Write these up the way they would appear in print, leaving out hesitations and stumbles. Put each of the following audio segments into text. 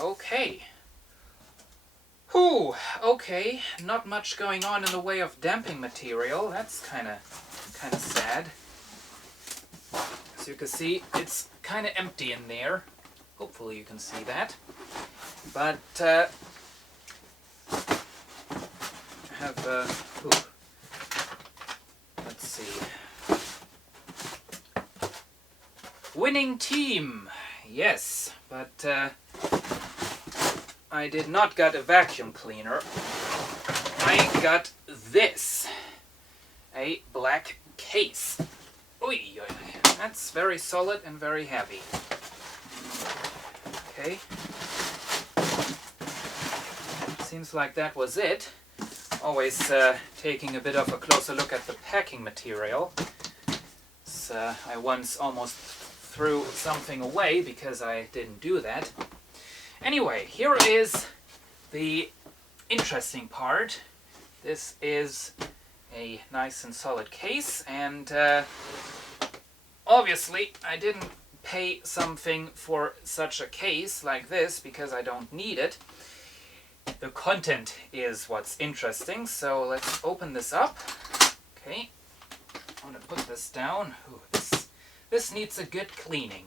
Okay. Whew, okay, not much going on in the way of damping material. That's kind of sad. As you can see, it's kind of empty in there. Hopefully you can see that. But I have let's see. Winning team. Yes, but I did not get a vacuum cleaner. I got this. A black case. Oy, that's very solid and very heavy. Okay. Seems like that was it. Always taking a bit of a closer look at the packing material. So, I once almost threw something away because I didn't do that. Anyway, here is the interesting part. This is a nice and solid case, and obviously I didn't pay something for such a case like this because I don't need it. The content is what's interesting, so let's open this up. Okay, I'm going to put this down. Ooh, this needs a good cleaning.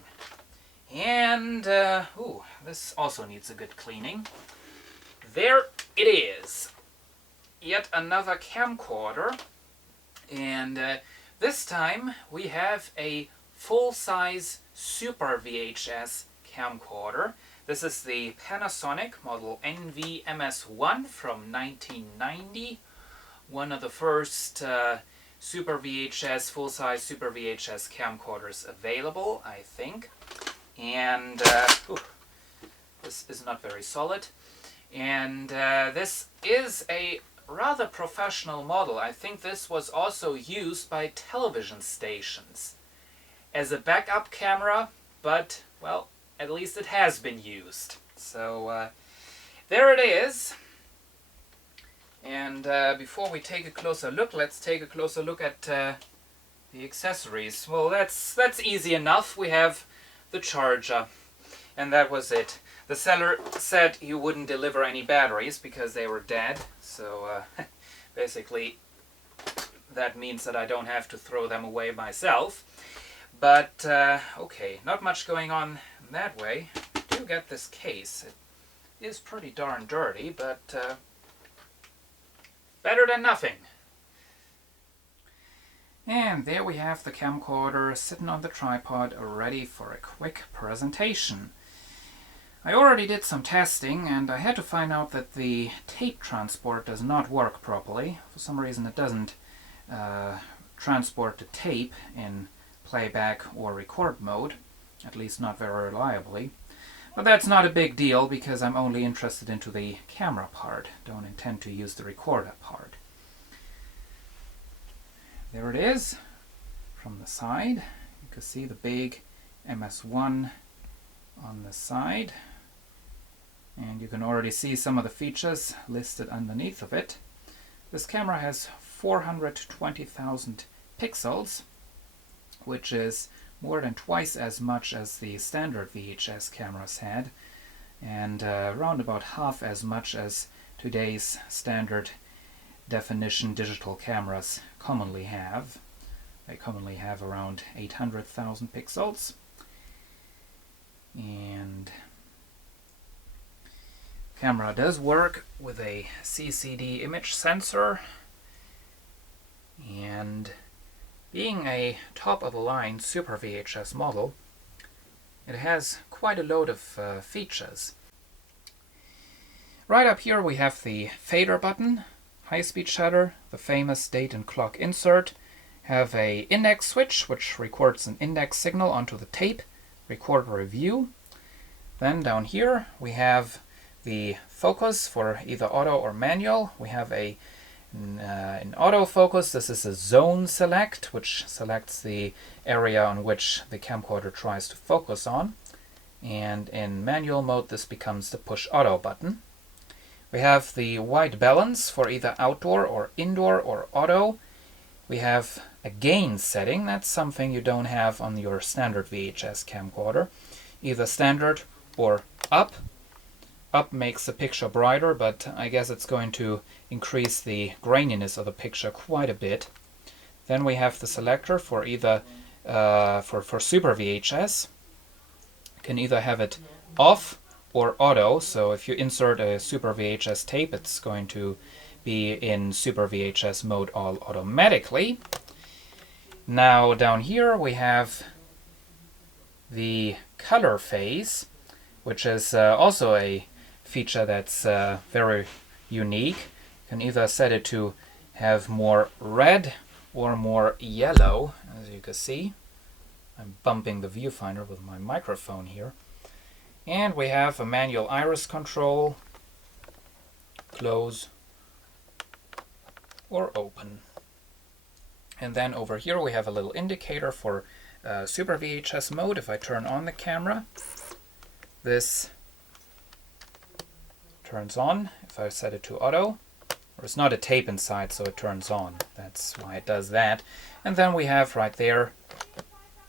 And, this also needs a good cleaning. There it is. Yet another camcorder. And this time we have a full-size Super VHS camcorder. This is the Panasonic model NV-MS1 from 1990. One of the first Super VHS, full-size Super VHS camcorders available, I think. And this is not very solid. And this is a rather professional model. I think this was also used by television stations as a backup camera, but, well, at least it has been used. So there it is. And before we take a closer look, let's take a closer look at the accessories. Well, that's easy enough. We have the charger, and that was it. The seller said he wouldn't deliver any batteries because they were dead, so basically that means that I don't have to throw them away myself. But okay, not much going on that way. I do get this case. It is pretty darn dirty, but better than nothing. And there we have the camcorder sitting on the tripod, ready for a quick presentation. I already did some testing, and I had to find out that the tape transport does not work properly. For some reason it doesn't transport the tape in playback or record mode, at least not very reliably. But that's not a big deal because I'm only interested into the camera part, don't intend to use the recorder part. There it is from the side. You can see the big MS1 on the side, and you can already see some of the features listed underneath of it. This camera has 420,000 pixels, which is more than twice as much as the standard VHS cameras had, and around about half as much as today's standard definition digital cameras commonly have. They commonly have around 800,000 pixels. And the camera does work with a CCD image sensor, and being a top-of-the-line Super VHS model, it has quite a load of features. Right up here we have the fader button, high-speed shutter, the famous date and clock insert, have a index switch which records an index signal onto the tape, record a review. Then down here we have the focus for either auto or manual. We have in autofocus, this is a zone select, which selects the area on which the camcorder tries to focus on. And in manual mode, this becomes the push auto button. We have the white balance for either outdoor or indoor or auto. We have a gain setting. That's something you don't have on your standard VHS camcorder. Either standard or up. up makes the picture brighter, but I guess it's going to increase the graininess of the picture quite a bit. Then we have the selector for either for Super VHS. You can either have it off or auto, so if you insert a Super VHS tape, it's going to be in Super VHS mode all automatically. Now down here we have the color phase, which is also a feature that's very unique. You can either set it to have more red or more yellow. As you can see, I'm bumping the viewfinder with my microphone here. And we have a manual iris control, close or open. And then over here we have a little indicator for Super VHS mode. If I turn on the camera, this turns on. If I set it to auto, there's not a tape inside, so it turns on. That's why it does that. And then we have right there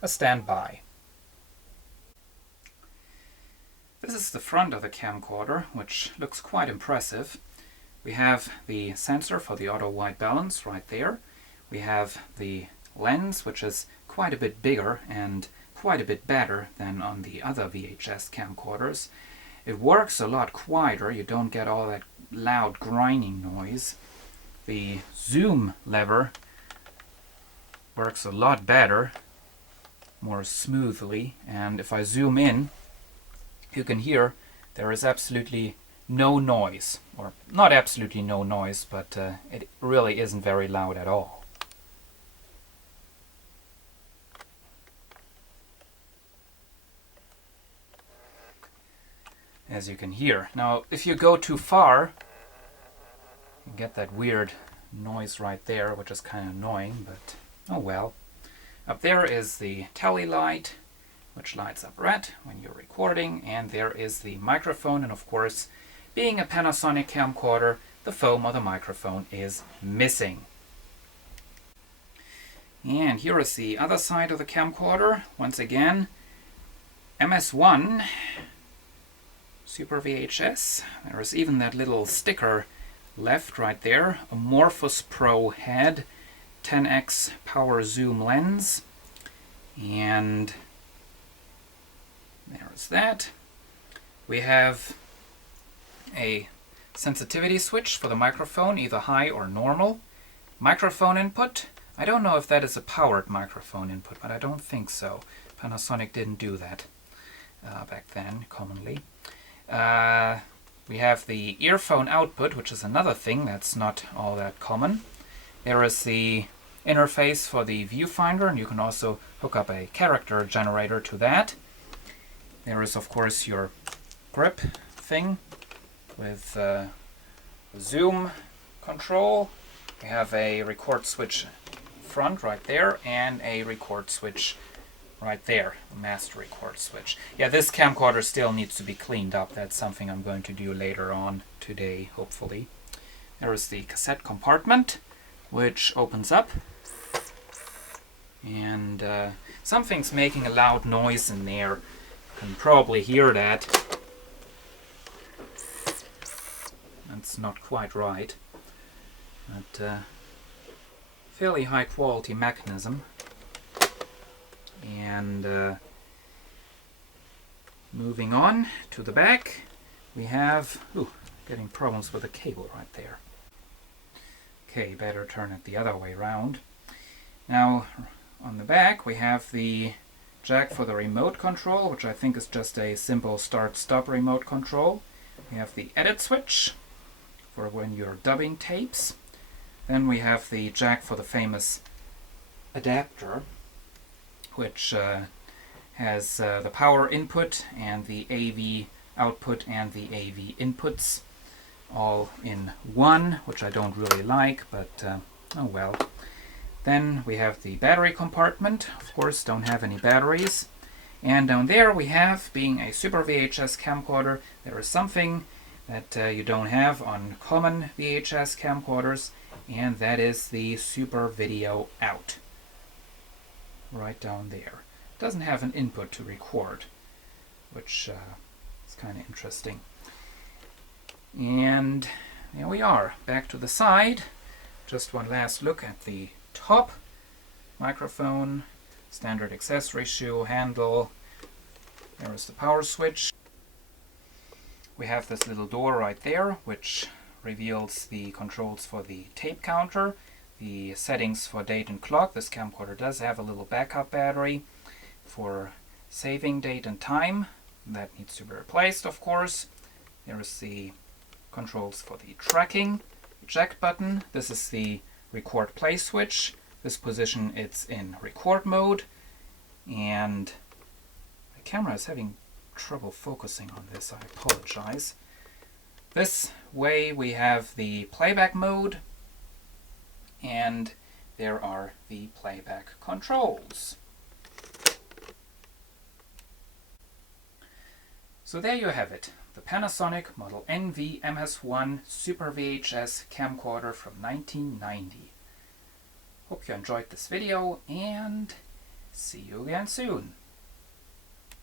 a standby. This is the front of the camcorder, which looks quite impressive. We have the sensor for the auto white balance right there. We have the lens, which is quite a bit bigger and quite a bit better than on the other VHS camcorders. It works a lot quieter, you don't get all that loud grinding noise. The zoom lever works a lot better, more smoothly, and if I zoom in, you can hear there is absolutely no noise, or not absolutely no noise, but it really isn't very loud at all. As you can hear. Now, if you go too far, you get that weird noise right there, which is kind of annoying, but oh well. Up there is the tally light, which lights up red when you're recording, and there is the microphone, and of course, being a Panasonic camcorder, the foam of the microphone is missing. And here is the other side of the camcorder. Once again, MS1 Super VHS. There is even that little sticker left right there. Amorphous Pro head, 10x power zoom lens, and there's that. We have a sensitivity switch for the microphone, either high or normal. Microphone input. I don't know if that is a powered microphone input, but I don't think so. Panasonic didn't do that back then, commonly. We have the earphone output, which is another thing that's not all that common. There is the interface for the viewfinder, and you can also hook up a character generator to that. There is, of course, your grip thing with zoom control. We have a record switch front right there and a record switch right there, a master record switch. Yeah, this camcorder still needs to be cleaned up. That's something I'm going to do later on today, hopefully. There is the cassette compartment, which opens up. And something's making a loud noise in there. You can probably hear that. That's not quite right. But fairly high quality mechanism. And moving on to the back, we have, getting problems with the cable right there. Okay, better turn it the other way around. Now, on the back, we have the jack for the remote control, which I think is just a simple start-stop remote control. We have the edit switch for when you're dubbing tapes. Then we have the jack for the famous adapter, which has the power input and the AV output and the AV inputs all in one, which I don't really like, but oh well. Then we have the battery compartment. Of course, don't have any batteries. And down there we have, being a Super VHS camcorder, there is something that you don't have on common VHS camcorders, and that is the Super Video Out. Right down there. It doesn't have an input to record, which is kind of interesting. And there we are, back to the side. Just one last look at the top. Microphone, standard accessory shoe, handle. There is the power switch. We have this little door right there, which reveals the controls for the tape counter, the settings for date and clock. This camcorder does have a little backup battery for saving date and time. That needs to be replaced, of course. There is the controls for the tracking, eject button. This is the record play switch. This position it's in record mode, and the camera is having trouble focusing on this, I apologize. This way we have the playback mode, and there are the playback controls. So there you have it, the Panasonic model NV-MS1 Super VHS camcorder from 1990. Hope you enjoyed this video, and see you again soon.